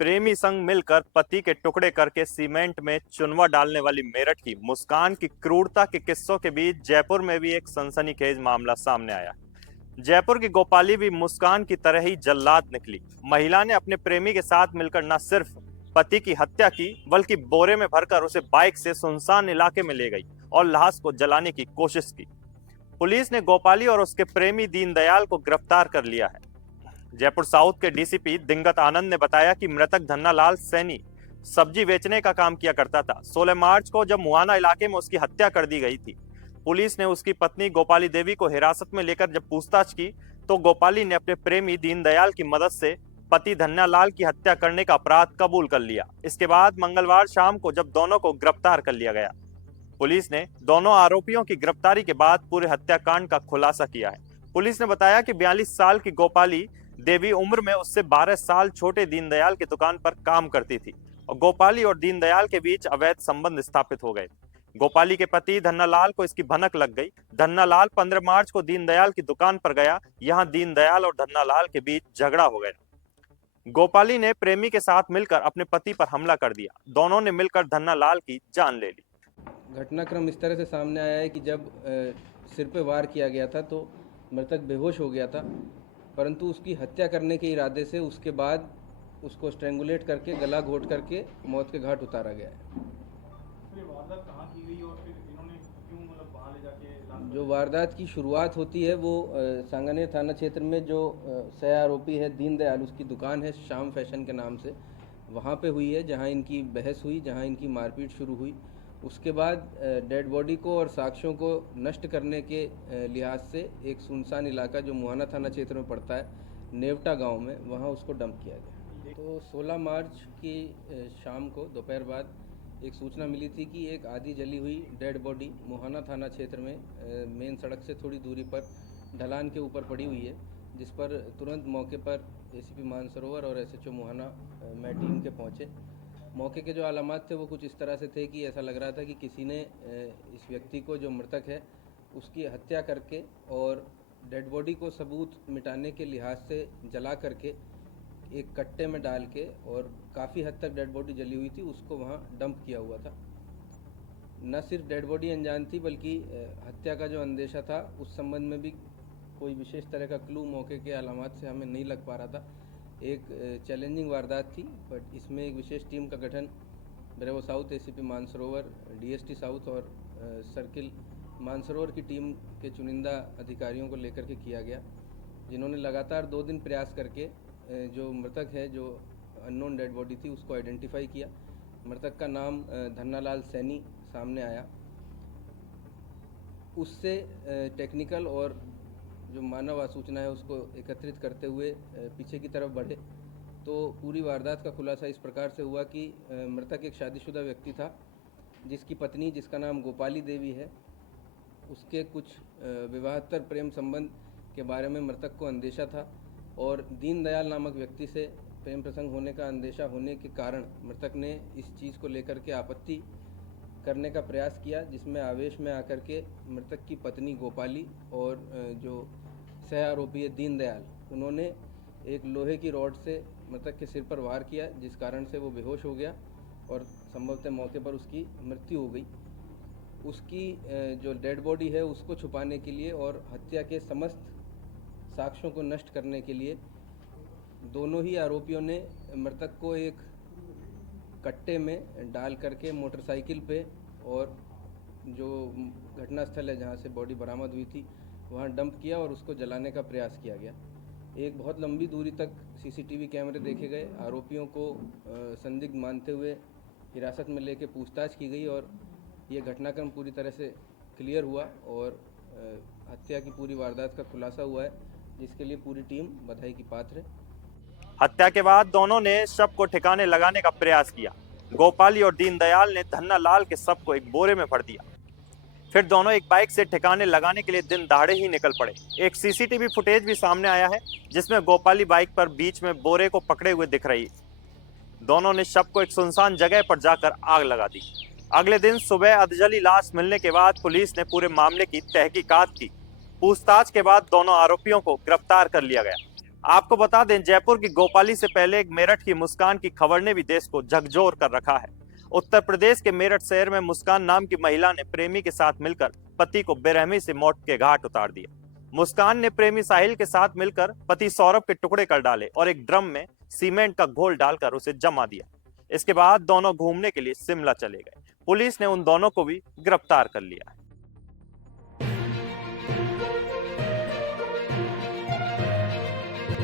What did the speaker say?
प्रेमी संग मिलकर पति के टुकड़े करके सीमेंट में चुनवा डालने वाली मेरठ की मुस्कान की क्रूरता के किस्सों के बीच जयपुर में भी एक सनसनीखेज मामला सामने आया। जयपुर की गोपाली भी मुस्कान की तरह ही जल्लाद निकली। महिला ने अपने प्रेमी के साथ मिलकर न सिर्फ पति की हत्या की बल्कि बोरे में भरकर उसे बाइक से सुनसान इलाके में ले गई और लाश को जलाने की कोशिश की। पुलिस ने गोपाली और उसके प्रेमी दीनदयाल को गिरफ्तार कर लिया है। जयपुर साउथ के डीसीपी दिंगत आनंद ने बताया कि मृतक धन्नालाल सैनी सब्जी बेचने का काम किया करता था। 16 मार्च को जब मुआना इलाके में उसकी हत्या कर दी गई थी। पुलिस ने उसकी पत्नी गोपाली देवी को हिरासत में लेकर जब पूछताछ की तो गोपाली ने अपने प्रेमी दीनदयाल की मदद से पति धन्नालाल की हत्या करने का अपराध कबूल कर लिया। इसके बाद मंगलवार शाम को जब दोनों को गिरफ्तार कर लिया गया, पुलिस ने दोनों आरोपियों की गिरफ्तारी के बाद पूरे हत्याकांड का खुलासा किया है। पुलिस ने बताया कि 42 साल की गोपाली देवी उम्र में उससे 12 साल छोटे दीनदयाल की दुकान पर काम करती थी और गोपाली और दीनदयाल के बीच अवैध संबंध स्थापित हो गए। गोपाली के पति धन्नालाल को इसकी भनक लग गई। धन्नालाल 15 मार्च को दीनदयाल की दुकान पर गया। यहां दीनदयाल और धन्नालाल के बीच झगड़ा हो गया। गोपाली ने प्रेमी के साथ मिलकर अपने पति पर हमला कर दिया। दोनों ने मिलकर धन्नालाल की जान ले ली। घटनाक्रम इस तरह से सामने आया है कि जब सिर पे वार किया गया था तो मृतक बेहोश हो गया था, परंतु उसकी हत्या करने के इरादे से उसके बाद उसको स्ट्रेंगुलेट करके गला घोट करके मौत के घाट उतारा गया है। वारदात कहाँ की गई और फिर इन्होंने क्यों मतलब वहाँ ले जाके जो वारदात की शुरुआत होती है वो सांगानेर थाना क्षेत्र में जो सह आरोपी है दीनदयाल, उसकी दुकान है श्याम फैशन के नाम से, वहाँ पे हुई है जहाँ इनकी बहस हुई, जहाँ इनकी मारपीट शुरू हुई। उसके बाद डेड बॉडी को और साक्ष्यों को नष्ट करने के लिहाज से एक सुनसान इलाका जो मुहाना थाना क्षेत्र में पड़ता है, नेवटा गांव में, वहाँ उसको डंप किया गया। तो 16 मार्च की शाम को दोपहर बाद एक सूचना मिली थी कि एक आधी जली हुई डेड बॉडी मुहाना थाना क्षेत्र में मेन सड़क से थोड़ी दूरी पर ढलान के ऊपर पड़ी हुई है, जिस पर तुरंत मौके पर एसीपी मानसरोवर और एसएचओ मुहाना मैं टीम के पहुँचे। मौके के जो अलामात थे वो कुछ इस तरह से थे कि ऐसा लग रहा था कि किसी ने इस व्यक्ति को, जो मृतक है, उसकी हत्या करके और डेड बॉडी को सबूत मिटाने के लिहाज से जला करके एक कट्टे में डाल के, और काफ़ी हद तक डेड बॉडी जली हुई थी, उसको वहाँ डंप किया हुआ था। न सिर्फ डेड बॉडी अनजान थी बल्कि हत्या का जो अंदेशा था उस संबंध में भी कोई विशेष तरह का क्लू मौके के अलामात से हमें नहीं लग पा रहा था। एक चैलेंजिंग वारदात थी, बट इसमें एक विशेष टीम का गठन bravo south, ACP Mansarovar, DST south और सर्किल मानसरोवर की टीम के चुनिंदा अधिकारियों को लेकर के किया गया, जिन्होंने लगातार 2 दिन प्रयास करके जो मृतक है, जो अननोन डेड बॉडी थी, उसको आइडेंटिफाई किया। मृतक का नाम धन्नालाल सैनी सामने आया। उससे टेक्निकल और जो मानव सूचना है उसको एकत्रित करते हुए पीछे की तरफ बढ़े तो पूरी वारदात का खुलासा इस प्रकार से हुआ कि मृतक एक शादीशुदा व्यक्ति था, जिसकी पत्नी, जिसका नाम गोपाली देवी है, उसके कुछ विवाहेतर प्रेम संबंध के बारे में मृतक को अंदेशा था और दीनदयाल नामक व्यक्ति से प्रेम प्रसंग होने का अंदेशा होने के कारण मृतक ने इस चीज़ को लेकर के आपत्ति करने का प्रयास किया, जिसमें आवेश में आकर के मृतक की पत्नी गोपाली और जो सह आरोपी है दीनदयाल, उन्होंने एक लोहे की रॉड से मृतक के सिर पर वार किया, जिस कारण से वो बेहोश हो गया और संभवतः मौके पर उसकी मृत्यु हो गई। उसकी जो डेड बॉडी है उसको छुपाने के लिए और हत्या के समस्त साक्ष्यों को नष्ट करने के लिए दोनों ही आरोपियों ने मृतक को एक कट्टे में डाल करके मोटरसाइकिल पे, और जो घटनास्थल है जहाँ से बॉडी बरामद हुई थी वहाँ डंप किया और उसको जलाने का प्रयास किया गया। एक बहुत लंबी दूरी तक सीसीटीवी कैमरे देखे गए। आरोपियों को संदिग्ध मानते हुए हिरासत में लेके पूछताछ की गई और ये घटनाक्रम पूरी तरह से क्लियर हुआ और हत्या की पूरी वारदात का खुलासा हुआ है, जिसके लिए पूरी टीम बधाई की पात्र है। हत्या के बाद दोनों ने शव को ठिकाने लगाने का प्रयास किया। गोपाली और दीनदयाल ने धन्नालाल के शव को एक बोरे में भर दिया। फिर दोनों एक बाइक से ठिकाने लगाने के लिए दिन दहाड़े ही निकल पड़े। एक सीसीटीवी फुटेज भी सामने आया है, जिसमें गोपाली बाइक पर बीच में बोरे को पकड़े हुए दिख रही। दोनों ने शव को एक सुनसान जगह पर जाकर आग लगा दी। अगले दिन सुबह अधजली लाश मिलने के बाद पुलिस ने पूरे मामले की तहकीकात की। पूछताछ के बाद दोनों आरोपियों को गिरफ्तार कर लिया गया। आपको बता दें, जयपुर की गोपाली से पहले एक मेरठ की मुस्कान की खबर ने भी देश को झकझोर कर रखा है। उत्तर प्रदेश के मेरठ शहर में मुस्कान नाम की महिला ने प्रेमी के साथ मिलकर पति को बेरहमी से मौत के घाट उतार दिया। मुस्कान ने प्रेमी साहिल के साथ मिलकर पति सौरभ के टुकड़े कर डाले और एक ड्रम में सीमेंट का घोल डालकर उसे जमा दिया। इसके बाद दोनों घूमने के लिए शिमला चले गए। पुलिस ने उन दोनों को भी गिरफ्तार कर लिया।